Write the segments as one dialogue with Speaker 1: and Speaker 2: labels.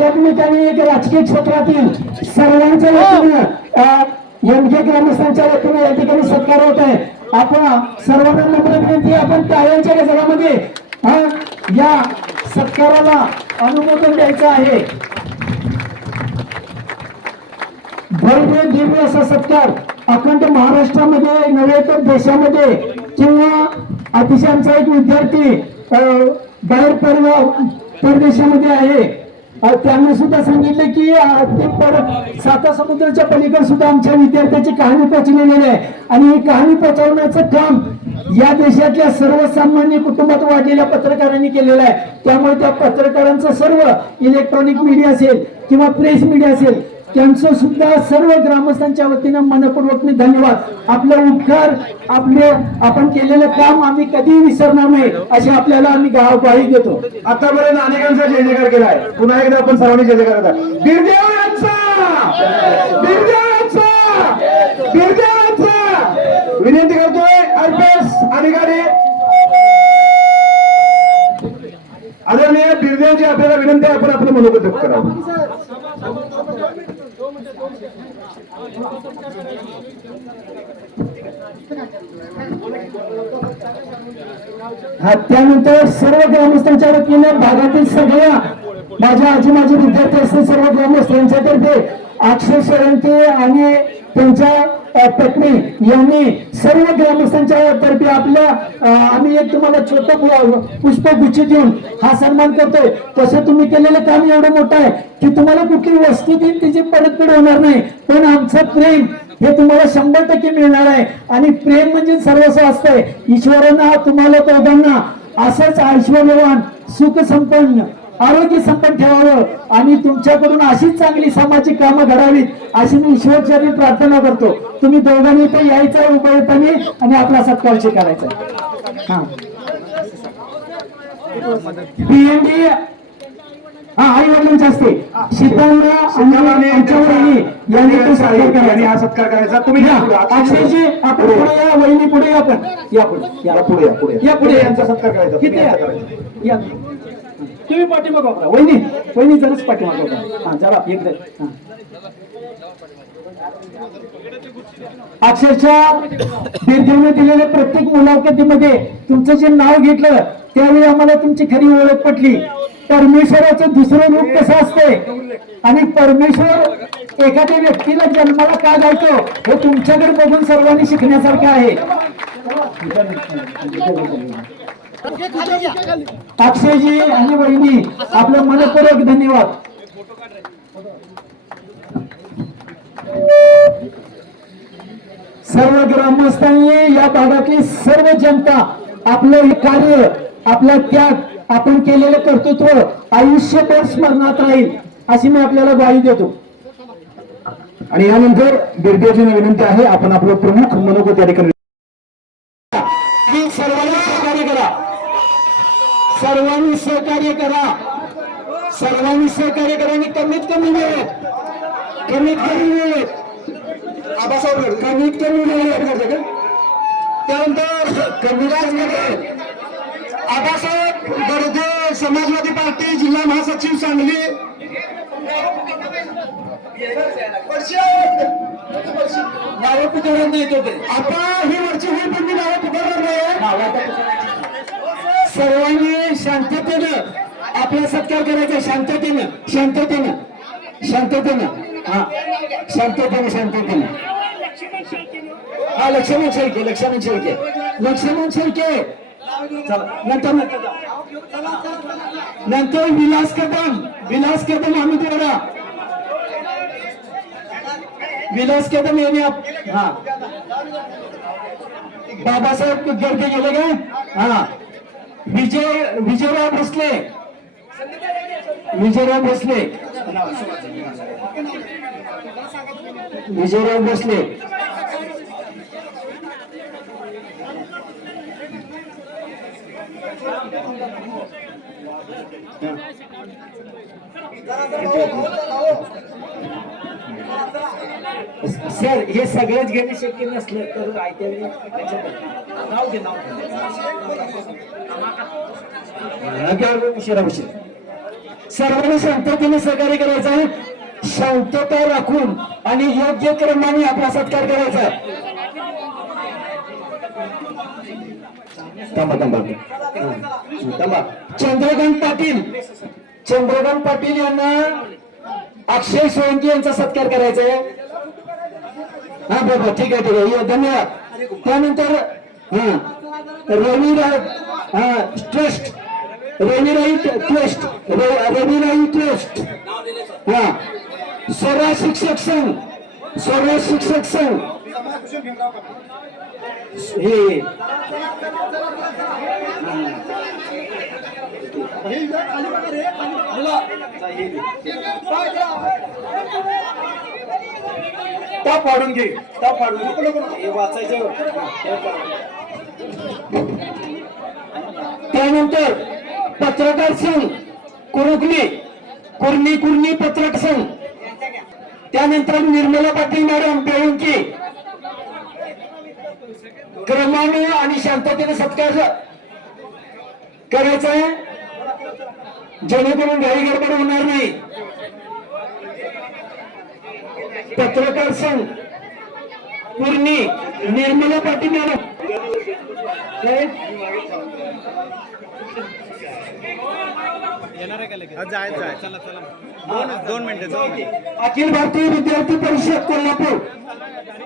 Speaker 1: आध्यात्मिक आणि राजकीय क्षेत्रातील सर्वांच्या वतीनं योग्य ग्रामस्थांच्या वतीनं या ठिकाणी सत्कार होत आहे. आपण सर्वांना नम्र विनंती आपण टाळ्यांच्या गजरामध्ये हा, या सत्काराला अनुमोदन द्यायचं आहे. भव्य दिव्य असा सत्कार अखंड महाराष्ट्रामध्ये नव्हे तर देशामध्ये किंवा अतिशय आमचा एक विद्यार्थी बाहेर पर परदेशामध्ये आहे. त्यांनी सुद्धा सांगितलं की ते परत साता समुद्राच्या पलीकडे सुद्धा आमच्या विद्यार्थ्याची कहाणी पोचलेली आहे. आणि ही कहाणी पोचवण्याचं काम या देशातल्या सर्वसामान्य कुटुंबात वाढलेल्या पत्रकारांनी केलेलं आहे. त्यामुळे त्या पत्रकारांचं सर्व इलेक्ट्रॉनिक मीडिया असेल किंवा प्रेस मीडिया असेल त्यांचं सुद्धा सर्व ग्रामस्थांच्या वतीनं मनपूर्वक मी धन्यवाद. आपले उपकार आपले आपण केलेलं काम आम्ही कधी विसरणार नाही अशी आपल्याला आम्ही गाव ग्वाही देतो.
Speaker 2: आतापर्यंत अनेकांचा जय जयकार केला आहे पुन्हा एकदा आपण सर्वांनी जय जयकार करा बिरदेवांचा बिरदेवांचा बिरदेवांचा विनंती करतोय अल्पेश अधिकारी. आदरणीय बिरदेवची आपल्याला विनंती आपण आपलं मनोगत करावं.
Speaker 1: हा त्यानंतर सर्व ग्रामस्थांच्या वतीनं भागातील सगळ्या माझ्या आजी माझे विद्यार्थी असतील सर्व ग्रामस्थांच्या तर्फे अक्षय शरणके आणि त्यांच्या पत्नी यांनी सर्व ग्रामस्थांच्या तर्फे आपल्या आम्ही एक तुम्हाला छोटं पुष्पगुच्छ देऊन हा सन्मान करतोय. तसं तुम्ही केलेलं काम एवढं मोठं आहे की तुम्हाला कुठली वस्तू देईल तिची परतफेड होणार नाही. पण आमचं प्रेम हे तुम्हाला शंभर टक्के मिळणार आहे. आणि प्रेम म्हणजे सर्वस्व असतंय. ईश्वरांना तुम्हाला दोघांना असंच ऐश्वर्यवान सुख संपन्न आरोग्य संपन्न ठेवावं. आणि तुमच्याकडून अशीच चांगली सामाजिक कामं घडावीत अशी मी ईश्वरचरणी प्रार्थना करतो. तुम्ही दोघांनी इथे यायचं उपयुक्ताने आणि आपला सत्कार स्वीकारायचा हा. पीएनडी हा आई वडिलांचे असते शीतांना आणि यांनी तो सत्कार करायचा.
Speaker 2: हा सत्कार करायचा. तुम्ही
Speaker 1: या. अक्षयजी आपण पुढे या वहिनी पुढे या पण या पुढे
Speaker 2: या पुढे या. यांचा सत्कार करायचा.
Speaker 1: किती या? तुम्ही पाठीमागं वापरा वहिनी वहिनी जराच पाठीमागं वापरा हा जरा एक अक्षरशः बिरदेवने दिलेल्या प्रत्येक मुलाखतीमध्ये तुमचं जे नाव घेतलं त्यावेळी आम्हाला तुमची खरी ओळख पटली. परमेश्वराचं दुसरं रूप कसं असतंय? आणि परमेश्वर एखाद्या व्यक्तीला जन्माला का जायचो हे तुमच्याकडे बघून सर्वांनी शिकण्यासारखं आहे. अक्षयजी आणि वहिनी आपलं मनपूर्वक धन्यवाद. सर्व ग्रामस्थांनी या भागातली सर्व जनता आपलं हे कार्य आपला त्याग आपण केलेलं कर्तृत्व आयुष्यभर स्मरणात राहील अशी मी आपल्याला ग्वाही देतो.
Speaker 2: आणि यानंतर बिरदेवजींना विनंती आहे आपण आपलं प्रमुख मनोगत या ठिकाणी
Speaker 1: सर्वांनी सहकार्य करा. सर्वांनी सहकार्य करा आणि कमीत कमी वेळेत कमीत कमी वेळेत
Speaker 2: आबासाहेब
Speaker 1: कमीत कमी वेळेत
Speaker 2: त्यानंतर कविराजमध्ये आबासाहेब गर्दे समाजवादी पार्टी जिल्हा महासचिव सांगली.
Speaker 1: नावं पुकारत नाही तो
Speaker 2: आता ही वरची होईल पण मी नावं पुकारणार नाही
Speaker 1: सर्वांनी शांततेनं आपला सत्कार करायचा शांततेनं शांततेनं शांततेनं. हा शांततेनं शांततेनं. हा लक्ष्मण शेळके लक्ष्मण शेळके. लक्ष्मण शेळके! नंतर नंतर. विलास कदम विलास कदम आम्ही तेवढा विलास कदम यांनी आप- हा. बाबासाहेब गर्दे गेले काय? हा. विजय विजयराव भोसले. विजयराव भोसले. विजयराव भोसले. सर हे सगळंच घेणे शक्य नसलं तर आयत्या वेळी त्याच्यात- नाव घे नाव घे. हा, घ्या, उशिरा उशिरा सर्वांनी शांततेने सहकार्य करायचं आहे. शांतता राखून आणि योग्य क्रमाने आपला सत्कार करायचा थांबा थांबा. थांबा. चंद्रकांत पाटील. चंद्रकांत पाटील यांना अक्षय सोळंकी यांचा सत्कार करायचा आहे. हा बरोबर ठीक आहे ठीक आहे. धन्यवाद. त्यानंतर हा रविराय हा ट्रस्ट रविराई ट्रस्ट र- रविराई ट्रस्ट हा. स्वरा शिक्षक संघ स्वरा शिक्षक संघ. हे.
Speaker 2: ताप पाडून घे पाडून नको नको. हे वाचायचं.
Speaker 1: त्यानंतर पत्रकार संघ कुरुकली कुर्णी कुर्णी पत्रक संघ. त्यानंतर निर्मला पाटील मॅडम बेळुंकी. क्रमाने आणि शांततेने सत्कार करायचा आहे. जेणेकरून घाई गडबड होणार नाही. पत्रकार संघ पूर्णी निर्मला पाटील मॅडम. काय?
Speaker 3: जायचं आहे चला चला. दोन दोन मिनिटं दोन मिनिटं.
Speaker 1: अखिल भारतीय विद्यार्थी परिषद कोल्हापूर.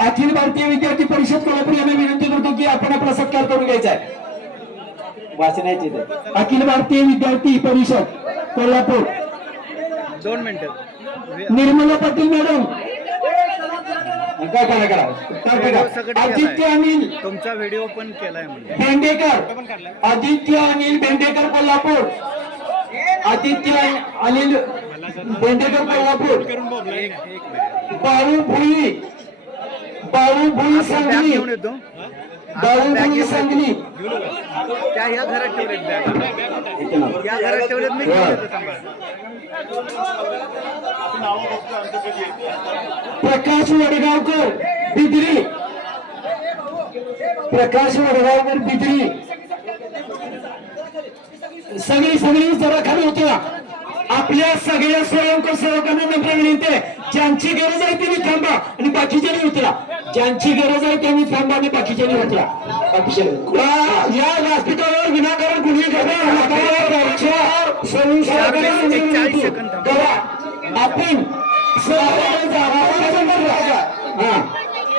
Speaker 1: अखिल भारतीय विद्यार्थी परिषद कोल्हापूर यांना विनंती करतो की आपण आपला सत्कार करून घ्यायचा आहे. वाचनायचे अखिल भारतीय विद्यार्थी परिषद कोल्हापूर.
Speaker 3: दोन मिनिटं.
Speaker 1: निर्मला पाटील मॅडम. करा आदित्य. अनिल.
Speaker 3: तुमचा व्हिडिओ पण केलाय
Speaker 1: भेंडेकर. आदित्य अनिल भेंडेकर कोल्हापूर. आदित्य अनिल भेंडेकर कोल्हापूर. बाळू भुई बाळू भुई सांगली
Speaker 3: घेऊन
Speaker 1: सांगली.
Speaker 3: त्या ह्या घरात ठेवलेत बॅग. या घरात ठेवलेत मी
Speaker 1: प्रकाश वडगावकर बिद्री. प्रकाश वडगावकर बिद्री. सगळी सगळी जरा खाली होत्या आपल्या सगळ्या स्वयंकर सेवकांना नम्र विनंती ज्यांची गरज आहे त्यांनी थांबा आणि बाकीच्यांनी उतरा. ज्यांची गरज आहे त्यांनी थांबा आणि बाकीच्यांनी बाकीच्यांनी या- व्यासपीठावर विनाकारण कुणी. आपण.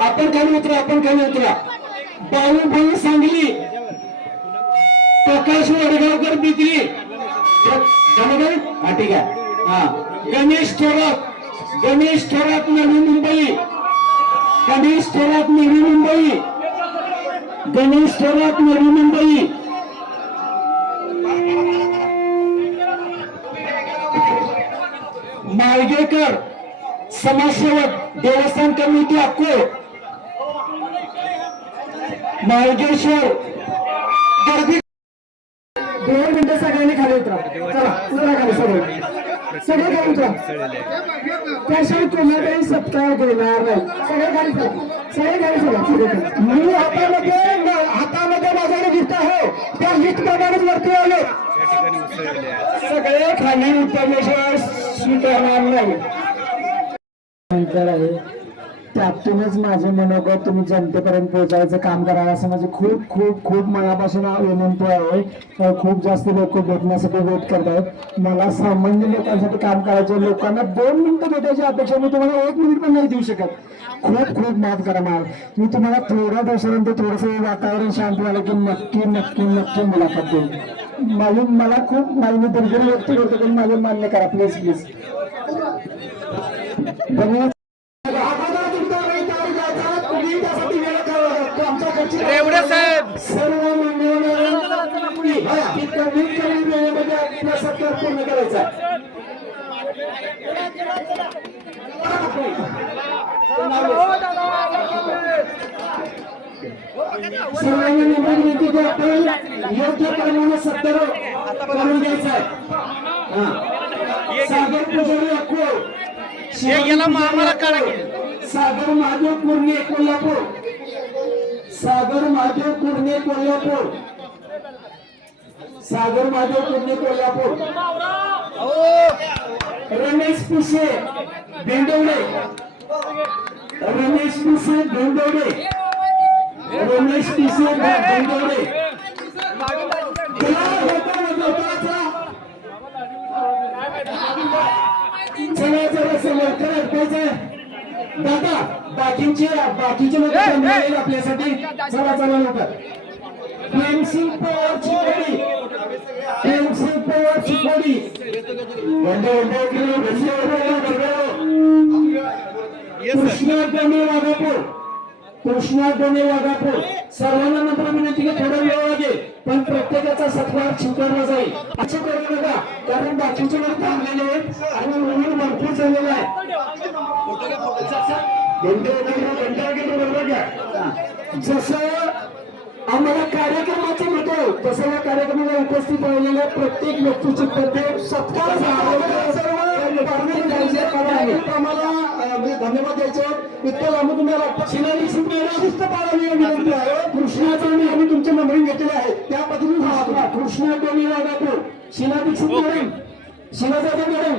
Speaker 1: आपण खाली उतरा आपण खाली उतरा बाळूभाई सांगली. प्रकाश वडगावकर? हा ठीक आहे. हा. गणेश थोरात. गणेश थोरात नवी मुंबई. गणेश थोरात नवी मुंबई गणेश थोरात नवी मुंबई माळगेकर समाजसेवक देवस्थान कमिटी अकोट माळगेश्वर गर्दी. दोन मिनिटं सगळ्यांनी खाली उतरा. चला उतरा खाली सगळे. सगळे खाली उतरा त्याशिवाय कोणालाही सत्कार देणार नाही. सगळे खाली चला सगळे खाली चला मी हातामध्ये हातामध्ये माझ्याकडे गिफ्ट आहे. त्या गिफ्ट प्रमाणेच वरती आलो. सगळे खाली उतरल्याशिवाय स्वीकारणार नाही. नंतर आहे. त्यातूनच माझे मनोगत तुम्ही जनतेपर्यंत पोहोचायचं काम करावं असं माझी खूप खूप खूप मनापासून विनंती आहे. खूप जास्त लोक भेटण्यासाठी वेट करत आहेत. मला सामान्य लोकांसाठी काम करायचं लोकांना दोन मिनिटं भेटायची अपेक्षा मी तुम्हाला एक मिनिट पण नाही देऊ शकत. खूप खूप माफ करा मला मी तुम्हाला थोड्या दिवसानंतर थोडंसं वातावरण शांत झालं की नक्की नक्की नक्की मुलाखत देईल माझी मला खूप माझी मी दिलगिरी व्यक्त करतो पण माझे मान्य करा प्लीज प्लीज धन्यवाद. सर्वांनी विनंती की आपण योग्य प्रमाणे सत्कार करून घ्यायचा आहे. सागर पुजारी
Speaker 3: हे की.
Speaker 1: सागर महादेव कुर्णे कोल्हापूर. सागर महादेव कुर्णे कोल्हापूर. सागर महादेव कुर्णे कोल्हापूर. रमेश पिसे भेंडवडे रमेश पिसे भेंडवडे रमेश पिसे भेंडवडे चला, होता, चला. समोर दादा बाकीचे बाकीचे लोक आपल्यासाठी. चला चला लोक प्रेमसिंग प्रेमसिंग पवार चिकोडी किलो
Speaker 3: सर
Speaker 1: कृष्णा गणे वाघापूर. कृष्णा गणे वाघापूर. सर्वांना नंतर विनंती की थोडा वेळ लागेल पण प्रत्येकाचा सत्कार स्वीकारला जाईल. असं करू नका कारण बाकीचे लोक थांबलेले आहेत आणि म्हणून भरपूर झालेला आहे जसं आम्हाला कार्यक्रमाचं होतं तसं या कार्यक्रमाला उपस्थित राहिलेल्या प्रत्येक व्यक्तीची प्रत्येक सत्कार आम्हाला धन्यवाद द्यायचे. इतकं लांब तुम्हाला शिलानी शिस्त पाळावी विनंती आहे. कृष्णाचा आणि आम्ही तुमच्या मंडळी घेतलेले आहेत त्या पद्धतीने कृष्णा शिला दीक्षित मॅडम. शिला जाधव मॅडम.